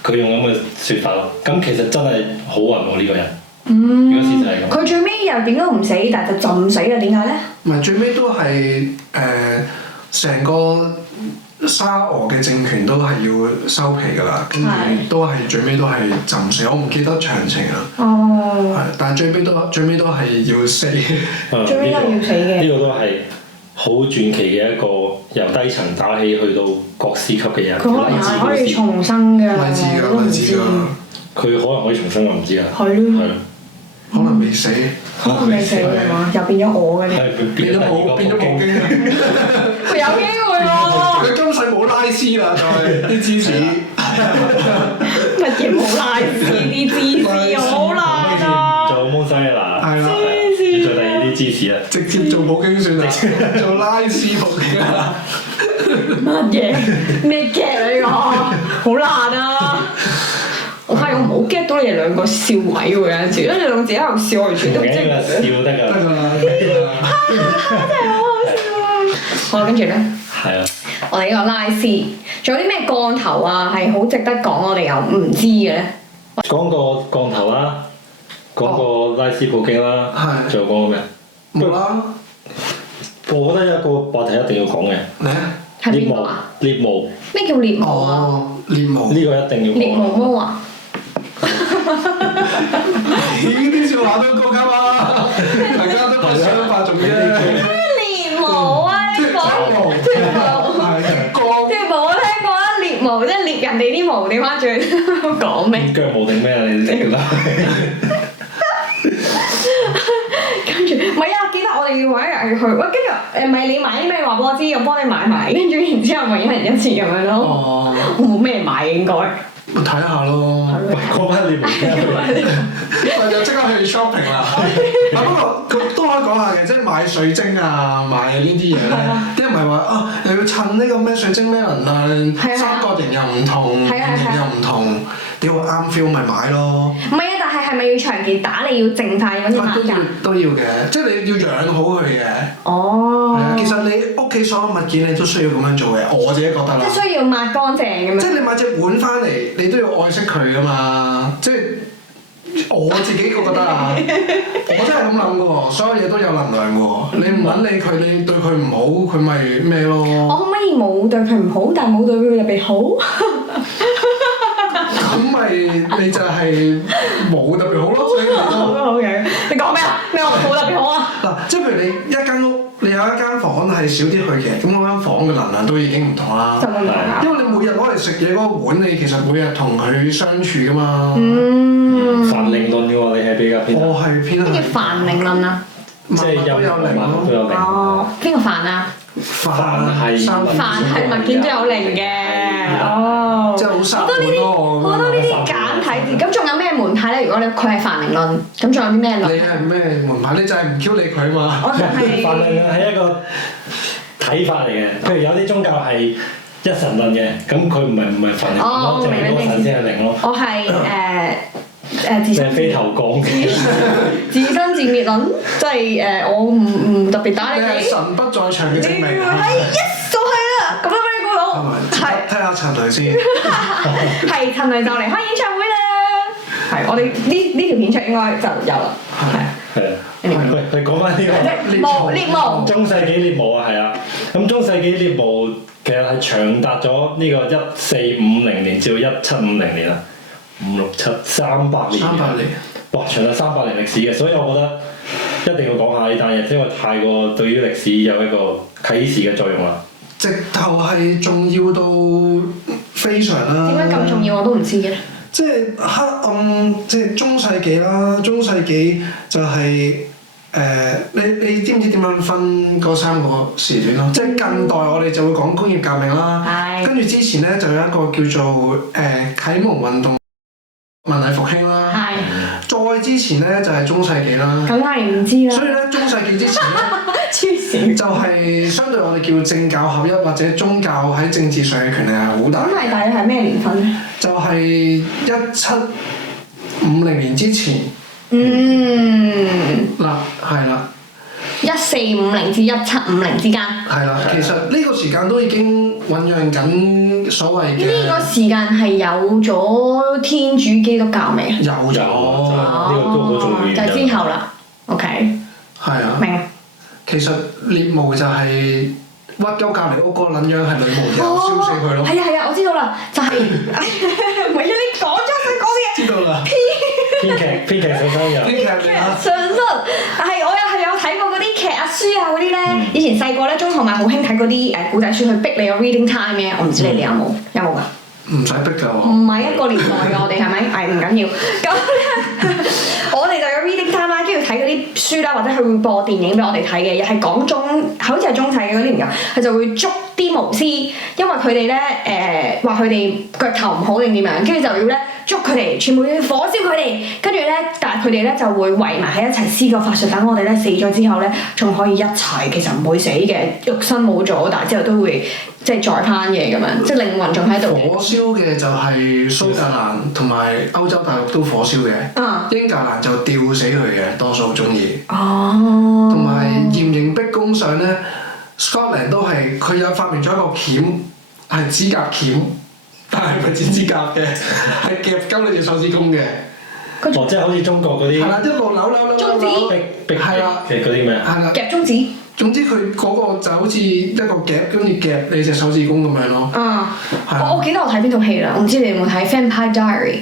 佢用咁嘅説法咯。咁其實真係好運喎呢個人。如果事實係咁。佢最尾又點都唔死，但係就浸死啦？點解咧？唔係最尾都係成個沙俄嘅政權都係要收皮㗎啦，跟住都係最尾都係浸死，我唔記得詳情啦。哦。係，但係最尾都係要死。最尾都係要死嘅。呢個都係好傳奇嘅一個由低層打起去到國師級嘅人。佢可能係可以重生嘅。勵志㗎，勵志㗎。佢可能可以重生，我唔知啊。係咯。係咯。可能未死。可能未死係嘛？又變咗我嘅咧。變咗普京。佢有機會喎。佢今世冇拉絲啦，就係啲芝士。乜嘢冇拉絲？啲芝士好難啊！做摩西啦，係啦，要做第二啲芝士啦，直接做普京算啦，做拉絲普京啦。乜嘢？咩 get 啊呢個？好難啊！我發現我唔好 get 到你哋兩個笑位喎，有陣時，因為你兩個自己喺度笑，完全都唔知。笑得㗎。得㗎啦。真係好好笑啊！好，跟住咧。係啊。我哋呢個拉絲，仲有啲咩降頭啊？係好值得講，我哋又唔知嘅咧。講個降頭啦，講個拉斯普京啦，仲有講個咩？冇啦。我覺得有一個話題一定要講嘅。咩？係邊個啊？獵巫。咩叫獵巫啊？哦，獵巫。呢個一定要講。獵巫魔啊！呢啲笑話都高級啊！大家都係想法仲啫。獵巫啊！你講獵巫。獵巫我聽過啊，獵巫即係獵人哋啲毛，點翻轉講咩？腳毛定咩啊？你識啦。跟住唔係啊，記得我哋要揾一日去，喂，跟住唔係你買啲咩話俾我知，我幫你買埋，跟住然之後咪一人一次咁樣咯。哦。我冇咩買應該。咪睇下咯。喂，講翻獵巫先。我就即刻去 shopping 啦。不過佢都可以講下嘅，即係買水晶啊，買呢啲嘢咧，啲人唔係話啊，又要襯呢個咩水晶咩能量，三角形又唔同，圓形又唔同，屌啱 feel 咪買咯。唔係啊，但係咪要長期打你要淨化嗰啲物㗎？都要嘅，即係你要養好佢嘅。哦。係啊，其實你屋企所有物件你都需要咁樣做嘅，我自己覺得啦。即係需要抹乾淨咁樣。即係你買隻碗翻嚟，你都要愛惜佢㗎嘛，即係。我自己覺得啊，我真係咁諗嘅喎，所有嘢都有能量嘅喎，你唔撚理佢，你對佢唔好，佢咪咩咯？我可唔可以冇對佢唔好，但係冇對佢特別好？咁咪你就係冇特別好咯，所以好嘅，你講咩啊？咩我冇特別好啊？嗱，即係譬如你一間屋，你有一間房係少啲去嘅，咁嗰間房嘅能量都已經唔同啦。就唔同啦。因為你每日攞嚟食嘢嗰個碗，你其實每日同佢相處噶嘛。泛靈論嘅喎，你係比較偏。我係偏。咩叫泛靈論啊？即係有靈咯。都有靈。哦，邊個泛啊？泛係物件都有靈嘅。哦。即係好實際咯。好多呢啲簡體字，咁仲有咩門派咧？如果你佢係泛靈論，咁仲有啲咩論？你係咩門派？你就係唔 Q 理佢嘛？我就係。泛靈論係一個睇法嚟嘅，譬如有啲宗教係一神論嘅，咁佢唔係泛靈咯，淨係嗰個神先係靈咯。我係自生飛頭講嘅。自生自滅論，即係我唔特別打你哋。你係神不在場嘅證明。係就係啦，咁樣俾你估到。係。睇下陳雷先。係陳雷就嚟開演唱會啦！係，我哋呢條片出應該就有啦。係啊。喂，講翻呢個獵巫。中世紀獵巫啊，係啊。咁中世紀獵巫其實係長達咗呢個1450年至到1750年啊。5、6、7、300年。300年。哇！長達300年歷史嘅，所以我覺得一定要講下呢單嘢，因為太過對於歷史有一個啟示嘅作用啦。直頭係重要到非常啦。點解咁重要我都唔知嘅。即係黑暗，即係中世紀啦。中世紀就係你知唔知點樣分嗰3個時段咯？即係近代我哋就會講工業革命啦，跟住之前咧就有一個叫做啟蒙運動、文藝復興啦，再之前咧就係中世紀啦。梗係唔知啦。所以咧，中世紀之前咧，就係相對我哋叫政教合一或者宗教喺政治上嘅權力係好大。咁係大約係咩年份咧？就係1750年之前。嗱，係啦， 1450至1750之間。係啦，其實呢個時間都已經醖釀緊所謂嘅。呢個時間係有咗天主基督教未？有咗，呢個都好重要。就係之後啦。OK。係啊。明。其實獵巫就係屈鳩隔離屋嗰個撚樣係女巫，就燒死佢咯。係啊，我知道啦，就係唔係啊？你講咗想講嘅嘢。知道啦。編劇上身人。編劇嚟啊！上身係我又係有睇過嗰啲劇啊書啊嗰啲咧，以前細個咧中學咪好興睇嗰啲古仔書去逼你有 reading time 嘅，我唔知你哋有冇㗎？唔使逼㗎喎。唔係一個年代㗎，我哋係咪？係唔緊要。咁咧，我哋就有 reading time 啦，跟住睇嗰啲書啦，或者佢會播電影俾我哋睇嘅，又係講好似係中世嘅嗰啲唔夠，佢就會捉啲巫師，因為佢哋咧話佢哋腳頭唔好定點樣，跟住就要咧捉佢哋，全部要火燒佢哋，跟住咧，但係佢哋咧就會圍埋喺一齊施個法術，等我哋咧死咗之後咧，仲可以一齊，其實唔會死嘅，肉身冇咗，但係之後都會即係再翻嘅咁樣，即係靈魂仲喺度嘅。火燒嘅就係蘇格蘭同埋歐洲大陸都火燒嘅，英格蘭就吊死佢嘅，多數中意。哦。同埋嚴刑逼供上咧 ，Scotland 都係佢有發明咗一個鉗，係指甲鉗，但係唔係剪指甲嘅，係夾鳩你隻手指公嘅。哦，即係好似中國嗰啲。係啦，一路扭。中指。逼係啦。嘅嗰啲咩？係啦。夾中指。總之佢嗰個就好似一個夾，跟住夾你隻手指公咁樣咯。我記得我睇邊套戲啦，我唔知你有冇睇《Vampire Diary》。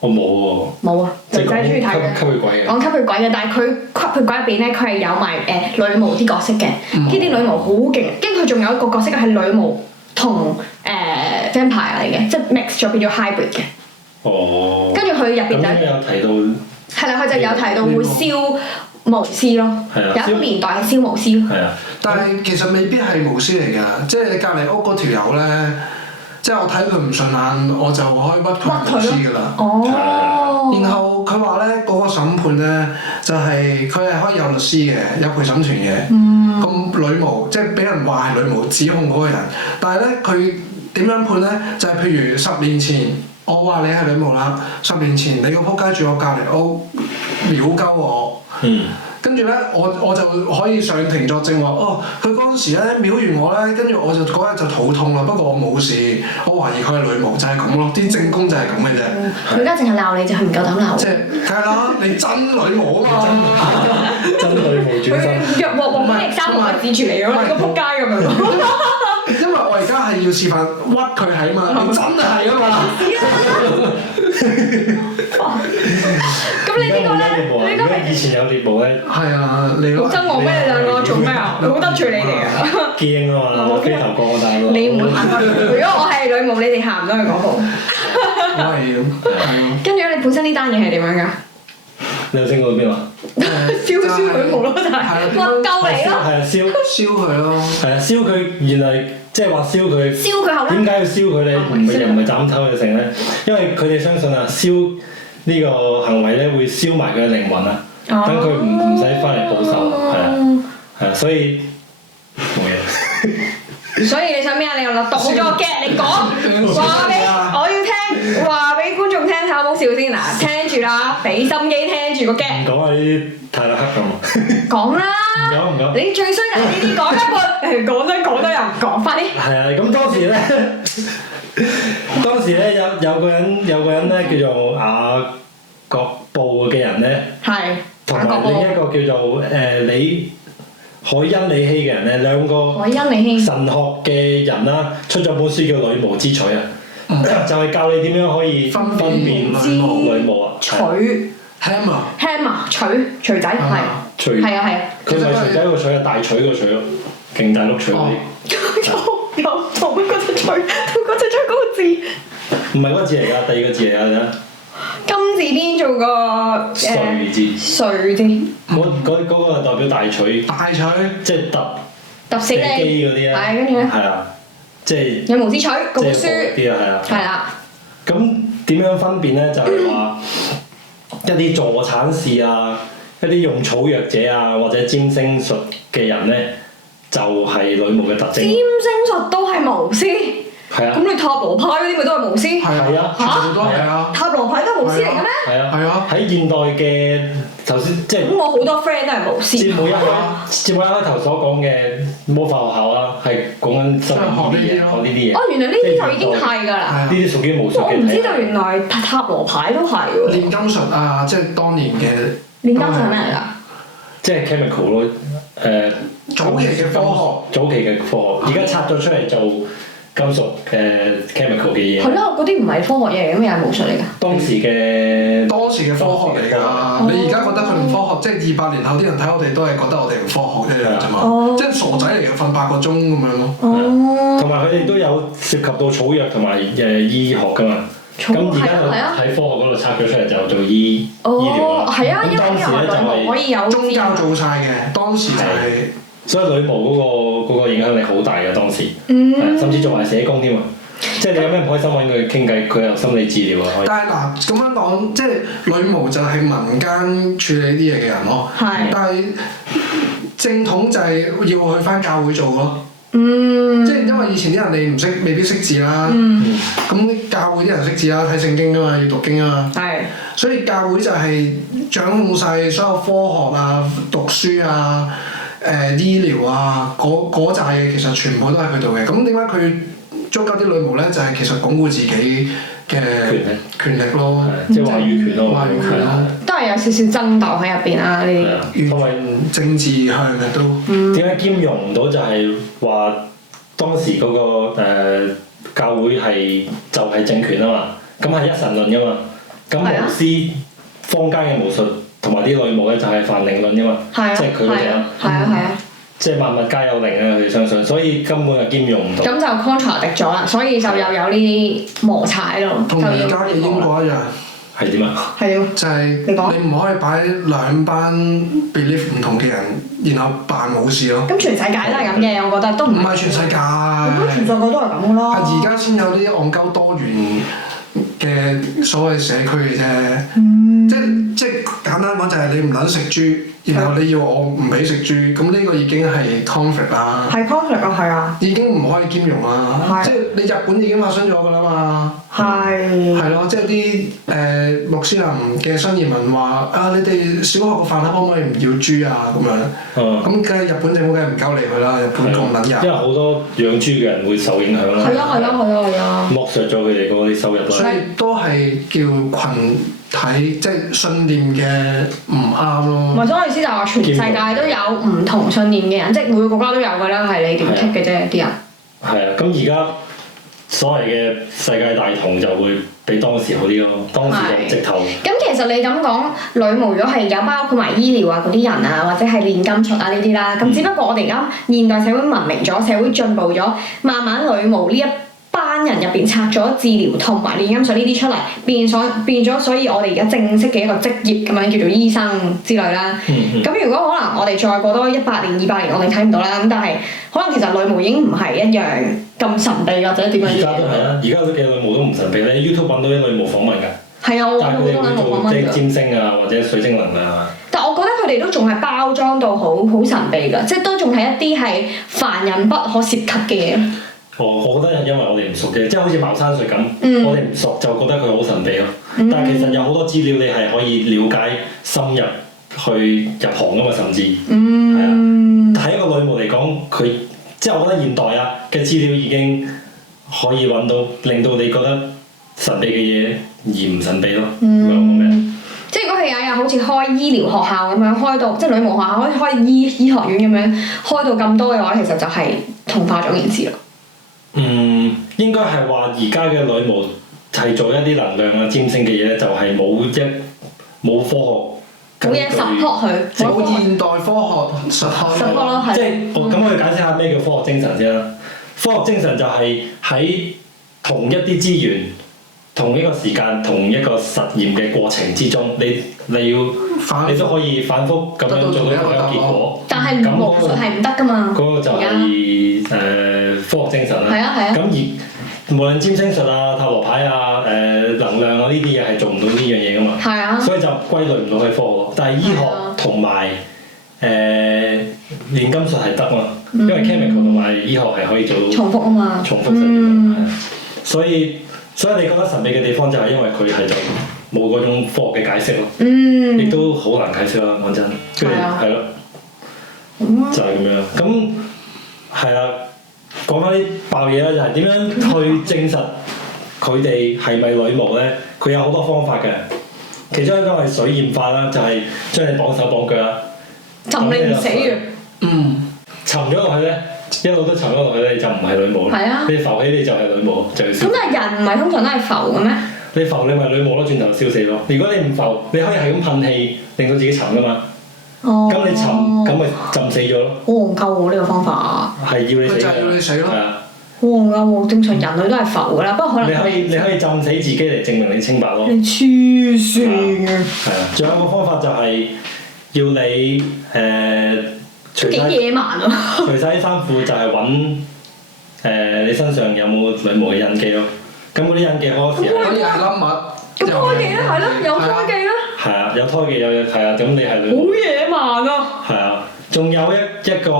我冇喎。冇啊，女仔中意睇嘅。吸血鬼嘅。講吸血鬼嘅，但係佢吸血鬼入邊咧，佢係有埋女巫啲角色嘅。呢啲女巫好勁，跟住佢仲有一個角色係女巫同vampire 嚟嘅，即係 mix 咗變咗 hybrid 嘅。哦。跟住佢入邊就有提到。係啦，佢就有提到會燒巫師咯。係啊。有一個年代係燒巫師咯。係啊。但係其實未必係巫師嚟㗎，即係你隔離屋嗰條友咧，即係我睇佢唔順眼，我就可以屈佢巫師㗎啦。哦。然後佢話咧，嗰個審判咧，就係佢係可以有律師嘅，有陪審團嘅。咁女巫即係俾人話係女巫指控嗰個人，但係咧佢點樣判咧？就係譬如10年前，我話你係女巫啦，10年前你個仆街住我隔離屋，秒鳩我。跟住咧，我就可以上庭作證話，哦，佢嗰陣時咧秒完我咧，跟住我就嗰日就肚痛啦，不過我冇事，我懷疑佢係女巫，就係咁咯，啲證供就係咁嘅啫。佢而家淨係鬧你，就係唔夠膽鬧。即係梗係啦，你真女巫啊嘛！真女巫轉身。若獲黃飛力3個指住你咯，你個仆街咁樣。因為我而家係要示範屈佢係嘛，你真係啊嘛。咁你呢個咧？你如果以前有獵巫咧？係啊，你好憎我咩？你兩個做咩啊？好得罪你哋啊！驚啊嘛，飛頭過大佬。你唔會行開。如果我係女巫，你哋行唔到去嗰步。我係。跟住咧，你本身呢單嘢係點樣㗎？你有升過邊啊？燒女巫咯，就係屈鳩你咯。係啊，燒佢咯。係啊，燒佢原來即係話燒佢。燒佢後咧？點解要燒佢咧？又唔係斬頭嘅成咧？因為佢哋相信啊，燒呢個行為咧會燒埋佢嘅靈魂啊，等佢唔使翻嚟報仇，係啊，所以冇嘢。所以你想咩啊？你又讀好咗個 get，你講話俾我要聽，話俾觀眾聽睇好唔好笑先嗱，聽住啦，俾心機聽住個 get。唔講啊！呢啲太黑咁。講啦。唔講。你最衰就係呢啲講一半，講得又唔講，快啲。係啊，咁當時咧有個人咧叫做雅各布嘅人咧，同埋另一個叫做海恩里希嘅人咧，兩個神學嘅人啦，出咗本書叫《女巫之取》啊，就係教你點樣可以分辨女巫啊。取 hammer 錘仔係。係啊。佢唔係錘仔個錘啊，大錘個錘咯，勁大碌錘嗰啲。有同嗰隻錘嗰個字。唔係嗰個字嚟㗎，第二個字嚟㗎。金字邊做個穗字。穗字。嗰個代表大錘。即係揼死你嗰啲啊。係，跟住咧。係啊，即係。女巫之取嗰本書。啲啊，係啊。係啦。咁點樣分辨咧？就係話一啲助產士啊，一啲用草藥者啊，或者占星術嘅人咧，就係女巫嘅特徵。占星術都係巫師。係啊。咁你塔羅牌嗰啲咪都係巫師？係啊，全部都係啊。塔羅牌都係巫師嚟嘅咩？係啊。係啊。喺現代嘅頭先即係。咁我好多 friend 都係巫師。節目一開頭所講嘅魔法學校啦，係講緊學呢啲嘢。哦，原來呢啲就已經係㗎啦。呢啲屬於巫術嘅。我唔知道原來塔羅牌都係喎。煉金術啊，即係當年嘅。煉金術咩嚟㗎？即係 chemical 咯，早期嘅科學，而家拆咗出嚟做金屬嘅 chemical 嘅嘢。係咯，嗰啲唔係科學嘢嚟嘅，咩係巫術嚟㗎？當時嘅科學嚟㗎。你而家覺得佢唔科學，即係200年後啲人睇我哋都係覺得我哋唔科學一樣啫嘛。即係傻仔嚟嘅，瞓8個鐘咁樣咯。同埋佢哋都有涉及到草藥同埋醫學㗎嘛。咁而家就喺科學嗰度拆咗出嚟就做醫療啦。係啊，因為當時咧就係可以有宗教做晒嘅，當時就係。所以女巫嗰個影響力好大嘅當時，甚至做埋社工添啊！即係你有咩唔開心揾佢傾偈，佢有心理治療啊可以。但係嗱咁樣講，即係女巫就係民間處理啲嘢嘅人咯。係。但係正統就係要去返教會做咯。即係因為以前啲人你唔識，未必識字啦。咁教會啲人識字啦，睇聖經啊嘛，要讀經啊嘛。係。所以教會就係掌控晒所有科學啊、讀書啊、醫療啊嗰扎嘢，其實全部都喺佢度嘅。咁點解佢捉鳩啲女巫咧？就係其實鞏固自己嘅權力咯，即係話語權咯，都係有少少爭鬥喺入邊啦。呢啲同埋政治向嘅都。點解兼容唔到？就係話當時嗰個教會係就係政權啊嘛，咁係一神論噶嘛，咁巫師坊間嘅巫術同埋啲女巫咧就係泛靈論噶嘛，即係佢哋啊。係啊。即係萬物皆有靈啊！佢哋相信，所以根本係兼容唔到。咁就 contradict 咗啦，所以就又有呢啲摩擦喺度。同而家嘅英國一樣。係點啊？係點？就係你唔可以擺2班 belief 唔同嘅人，然後扮冇事咯。咁全世界都係咁嘅，我覺得都唔係全世界。咁全世界都係咁嘅咯。係而家先有啲戇鳩多元嘅所謂社區嘅啫。即係簡單講就係你唔撚食豬。然後你要我唔俾食豬，咁呢個已經係 conflict 啦。係 conflict 啊，係啊。已經唔可以兼容啦。即係你日本已經發生咗㗎啦嘛。係咯，即係啲穆斯林嘅新移民話啊，你哋小學個飯盒可唔可以唔要豬啊？咁樣。咁梗係日本政府梗係唔鳩理佢啦，日本咁撚人。因為好多養豬嘅人會受影響啦。係啊。剝削咗佢哋嗰啲收入啦。所以都係叫群體，即係信念嘅唔啱咯。或者我意思就係話全世界都有唔同信念嘅人，即係每個國家都有㗎啦，係你點剔嘅啫啲人。係啊，咁而家所謂嘅世界大同就會比當時好啲咯，當時就直頭。咁其實你咁講，女巫如果係有包括埋醫療啊嗰啲人啊，或者係煉金術啊呢啲啦，咁只不過我哋而家現代社會文明咗，社會進步咗，慢慢女巫呢一班人入邊拆咗治療同埋煉金術呢啲出嚟，變咗，所以我哋而家正式嘅一個職業咁樣叫做醫生之類啦。咁如果可能我哋再過多100年、200年，我哋睇唔到啦。咁但係可能其實女巫已經唔係一樣咁神秘或者點樣嘅。而家都係啊！而家嘅女巫都唔神秘，你喺 YouTube 揾到啲女巫訪問㗎。係啊，我揾到好多女巫訪問㗎。即係占星啊，或者水晶能啊。但我覺得佢哋都仲係包裝到好神秘㗎，即係都仲係一啲係凡人不可涉及嘅嘢。我覺得係因為我哋唔熟嘅，即係好似茅山術咁，我哋唔熟就覺得佢好神秘咯。但係其實有好多資料你係可以了解深入去入行㗎嘛，甚至係啊。喺一個女巫嚟講，佢即係我覺得現代啊嘅資料已經可以揾到，令到你覺得神秘嘅嘢而唔神秘咯。即係如果佢有日好似開醫療學校咁樣開到，即係女巫學校可以開醫學院咁樣開到咁多嘅話，其實就係同化咗件事咯。應該係話而家嘅女巫係做一啲能量啊、占星嘅嘢咧，就係冇科學，冇嘢 support 佢，冇現代科學 support 咯，係。即係咁，我哋解釋下咩叫科學精神先啦。科學精神就係喺同一啲資源、同一個時間、同一個實驗嘅過程之中，你都可以反覆咁樣做到同一個結果。但係巫術係唔得㗎嘛。嗰個就係科學精神啦。係啊。咁而無論占星術啊、塔羅牌啊、能量啊呢啲嘢係做唔到呢樣嘢㗎嘛。係啊。所以就歸類唔到去科學。但係醫學同埋煉金術係得嘛，因為 chemical 同埋醫學係可以做到重複啊嘛，重複實驗，所以你覺得神秘嘅地方就係因為佢係就冇嗰種科學嘅解釋咯，亦都好難解釋啦，講真，跟住係咯，就係咁樣。咁係啦，講翻啲爆嘢啦，就係點樣去證實佢哋係咪女巫咧？佢有好多方法嘅，其中一個係水驗法啦，就係將你綁手綁腳啦，浸你唔死嘅，沉咗落去咧，一路都沉咗落去咧，你就唔係女巫啦。你浮起你就係女巫，就要燒。咁但係人唔係通常都係浮嘅咩？你浮你咪女巫咯，轉頭燒死咯。如果你唔浮，你可以係咁噴氣，令到自己沉噶嘛。咁你沉，咁咪浸死咗咯。好戇鳩喎！呢個方法係要你死㗎。就係要你死咯。係啊。好戇鳩喎！正常人類都係浮㗎啦，不過可能你可以浸死自己嚟證明你清白咯。你黐線嘅。係啊，仲有一個方法就係要你都幾野蠻啊！除晒啲衫褲就係揾你身上有冇女巫嘅印記咯。咁嗰啲印記好多時嗰啲係粒物。咁胎記咧係咯，有胎記咧。係啊，有胎記有係啊，咁你係女巫。好野蠻啊！係啊，仲有一個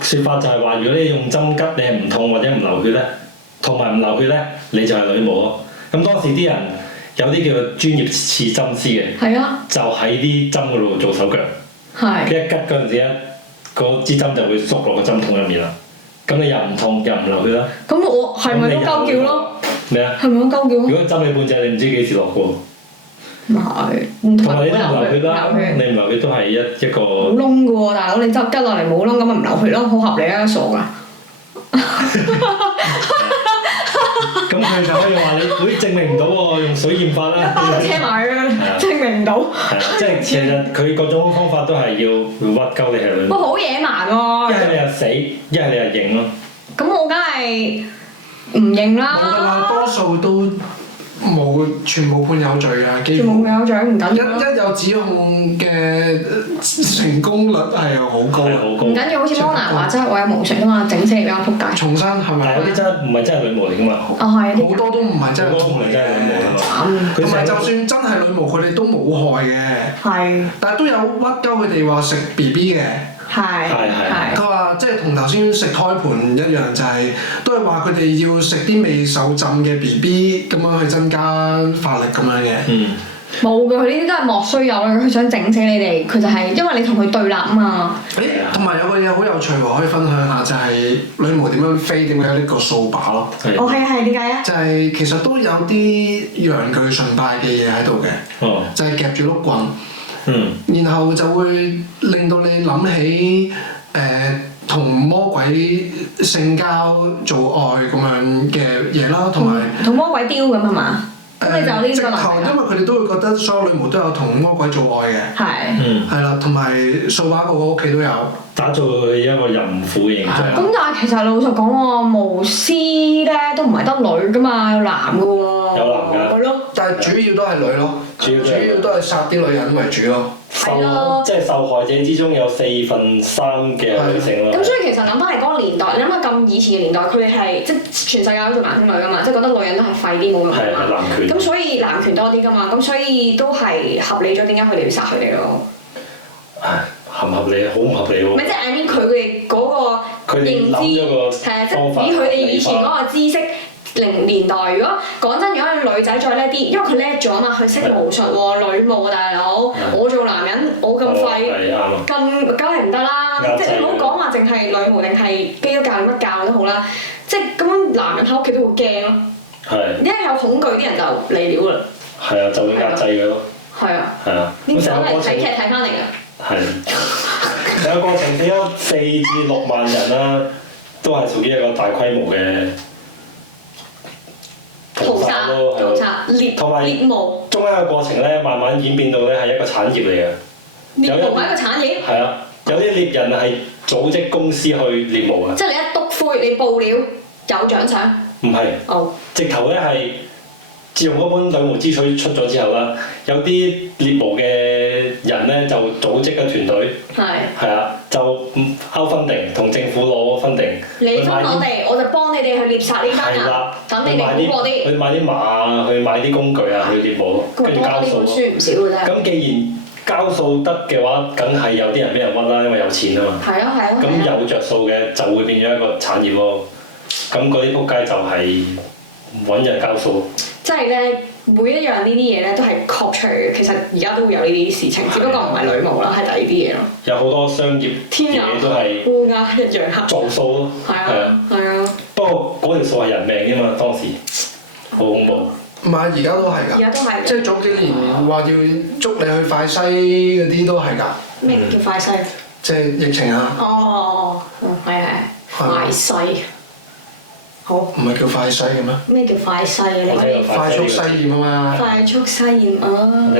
説法就係話，如果你用針拮你係唔痛或者唔流血咧，同埋唔流血咧，你就係女巫咯。咁當時啲人有啲叫做專業刺針師嘅，就喺啲針嗰度做手腳。一拮嗰陣時咧，嗰支針就會縮落個針筒入面啦。咁你又唔痛又唔流血啦。咁我係咪都鳩叫咯？咩啊？係咪都鳩叫？如果針你半隻，你唔知幾時落嘅喎。唔係，同埋你都唔流血啦，你唔流血都係一個。冇窿嘅喎，大佬你拮落嚟冇窿，咁咪唔流血咯，好合理啊，傻㗎。咁佢就可以話你，會證明唔到喎，用水驗法啦。一包就車埋佢啦，證明唔到。係啊，即係其實佢各種方法都係要屈鳩你係女巫。哇！好野蠻喎。一係你又死，一係你又認咯。咁我梗係唔認啦。冇㗎啦，多數都冇，全部判有罪㗎，幾乎。全部判有罪唔緊要。一有指控嘅成功率係好高。唔緊要，好似摩蘭話齋，我有巫術㗎嘛，整死你俾我撲街。重生係咪？有啲真係唔係真係女巫嚟㗎嘛？係。好多都唔係真係女巫嚟嘅。同埋就算真係女巫，佢哋都冇害嘅。係。但係都有屈鳩佢哋話食 BB 嘅。係。佢話即係同頭先食胎盤一樣，就係都係話佢哋要食啲未受浸嘅 BB 咁樣去增加法力咁樣嘅。冇嘅，佢呢啲都係莫須有啦。佢想整死你哋，佢就係因為你同佢對立啊嘛。同埋有個嘢好有趣喎，可以分享下，就係女巫點樣飛，點解有呢個掃把咯？係點解啊？就係其實都有啲陽具崇拜嘅嘢喺度嘅，就係夾住碌棍。然後就會令到你諗起同魔鬼性交做愛咁樣嘅嘢啦，同埋同魔鬼丟咁係嘛？咁你就呢個能力。因為佢哋都會覺得所有女巫都有同魔鬼做愛嘅。係啦，同埋掃把個個屋企都有。打造佢一個淫婦嘅形象。咁但係其實老實講喎，巫師咧都唔係得女噶嘛，有男噶喎。有男㗎。係咯，但係主要都係女咯。主要都係殺啲女人為主咯。即係受害者之中有4分3嘅女性咯。咁所以其實諗翻嚟嗰個年代，你諗下咁以前嘅年代，佢哋係即係全世界都做男聽女噶嘛，即係覺得女人都係廢啲冇用㗎嘛。男權。咁所以男權多啲㗎嘛，咁所以都係合理咗點解佢哋要殺佢哋咯。合唔合理啊？好唔合理喎！唔係即係 I mean 佢哋嗰個認知係啊，即係以佢哋以前嗰個知識年代，如果講真，如果女仔再叻啲，因為佢叻咗啊嘛，佢識巫術喎，女巫大佬，我做男人我咁廢，咁梗係唔得啦！即係唔好講話淨係女巫定係基督教乜教都好啦，即係咁樣男人喺屋企都會驚咯。係。一有恐懼，啲人就嚟料啦。係啊，就會壓制佢咯。係啊。係啊。呢個係睇劇睇翻嚟㗎。係，成個過程點咗4至6萬人啦，都係屬於一個大規模嘅屠殺咯，係咯，同埋獵巫中間嘅過程咧，慢慢演變到咧係一個產業嚟嘅。獵巫係一個產業？係啊，有啲獵人係組織公司去獵巫嘅。即係你一篤灰，你報料有獎賞？唔係。哦。直頭咧係。自從嗰本《女巫之娶》出咗之後啦，有啲獵巫嘅人咧就組織嘅團隊，係啊，就勾分定同政府攞分定。你分我哋，我就幫你哋去獵殺呢班人，等你哋好過啲。去買啲馬，去買啲工具啊，去獵巫，跟住交數咯。咁既然交數得嘅話，梗係有啲人俾人屈啦，因為有錢啊嘛。係啊係啊。咁有着數嘅就會變咗一個產業咯。咁嗰啲仆街就係揾人交數。即係咧，每一樣呢啲嘢咧都係確除嘅。其實而家都會有呢啲事情，只不過唔係女巫啦，係第二啲嘢咯。有好多商業嘢都係烏鴉一樣黑做數咯。係啊係啊。不過嗰條數係人命㗎嘛，當時好恐怖。唔係，而家都係㗎。而家都係。即係早幾年話要捉你去快西嗰啲都係㗎。咩叫快西？即係疫情啊！哦，係快西。好。唔係叫快西嘅咩？咩叫快西嘅咧？快速西驗啊嘛。快速西驗啊！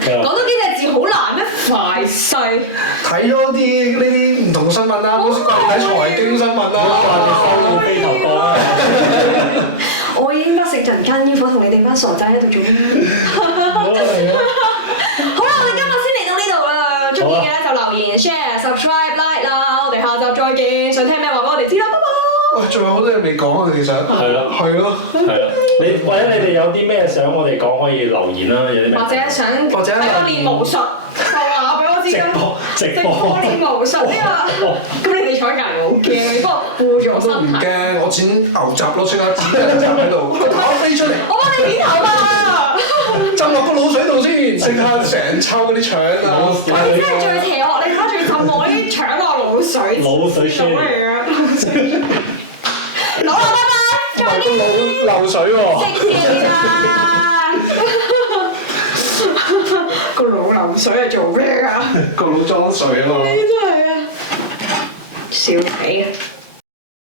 講多幾隻字好難咩？快西。睇咗啲呢啲唔同新聞啦，好似睇財經新聞啦。收飛頭哥啊！我已經不食人間煙火，同你哋班傻仔喺度做咩？好啦，我哋今日先嚟到呢度啦。中意嘅咧就留言、share、subscribe、like 啦。我哋下集再見。想聽咩話俾我哋知啦，拜拜。喂，仲有好多嘢未講啊，其實。係咯。係咯。係啦。或者你哋有啲咩想我哋講可以留言啦，有啲咩？或者想睇我練巫術，就話俾我知啦。直播練巫術呢個，咁你哋坐喺隔離好驚，不過護咗身體。唔驚，我剪牛雜咯，即刻剪牛雜喺度，個頭飛出嚟。我幫你剪頭啊！浸落個滷水度先，即刻成抽嗰啲腸啊！你真係最邪惡，你睇住浸我啲腸落滷水，滷水出嚟嘅。好啦，拜拜，再見。漏水喎。識嘢啦！個腦流水係做咩㗎？個腦裝水啊嘛。你真係啊！笑死啊！